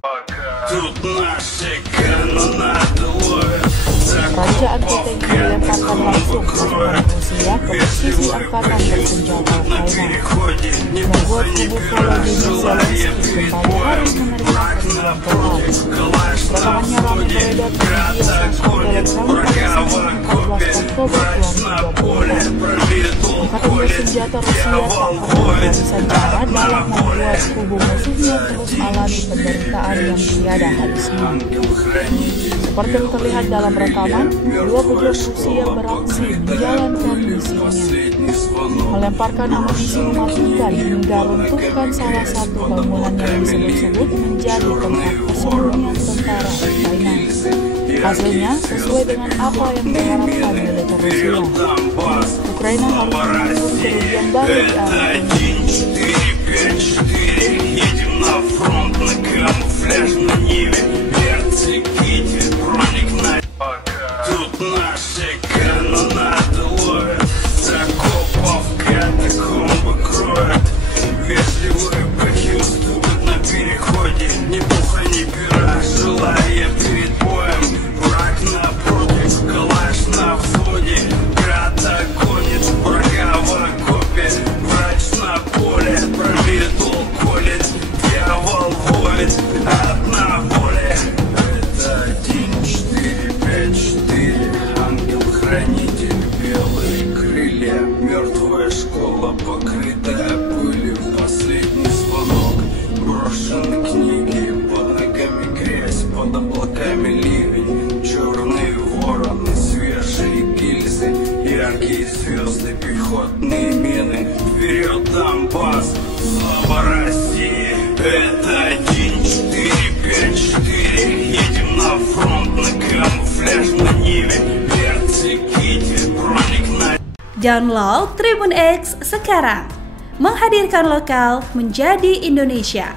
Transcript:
Ranja anggota yang dilemparkan langsung pasukan Rusia ke posisi Angkatan Bersenjata Ukraina. Membuat kubu Volodymyr Zelensky kembali harus menerima kerugian berat. Rekamannya ramai beredar di media sosial Telegram pada Senin 14 Oktober 2020. Angkatan Bersenjata Rusia tak pernah kehabisan cara dalam membuat kubu musuhnya terus alami penderitaan yang tiada habisnya. Seperti yang terlihat dalam rekaman, dua pejuang Rusia beraksi menjalankan misinya, melemparkan amunisi mematikan hingga runtuhkan salah satu bangunan yang disebut-sebut menjadi tempat persembunyian tentara Ukraina. Hasilnya sesuai dengan apa yang diharapkan militer Rusia. Ukraina harus menanggung kerugian baru di alami. Мертвая школа, покрытая пылью, последний звонок, брошены книги, под ногами грязь, под облаками ливень, черные вороны, свежие гильзы, яркие звезды, пехотные мины, вперед Донбасс, слава России, это 1, 4, 5, 4, едем на фронт на камуфляжной ниве, перцы, кити, броник на... Download Tribun X sekarang, menghadirkan lokal menjadi Indonesia.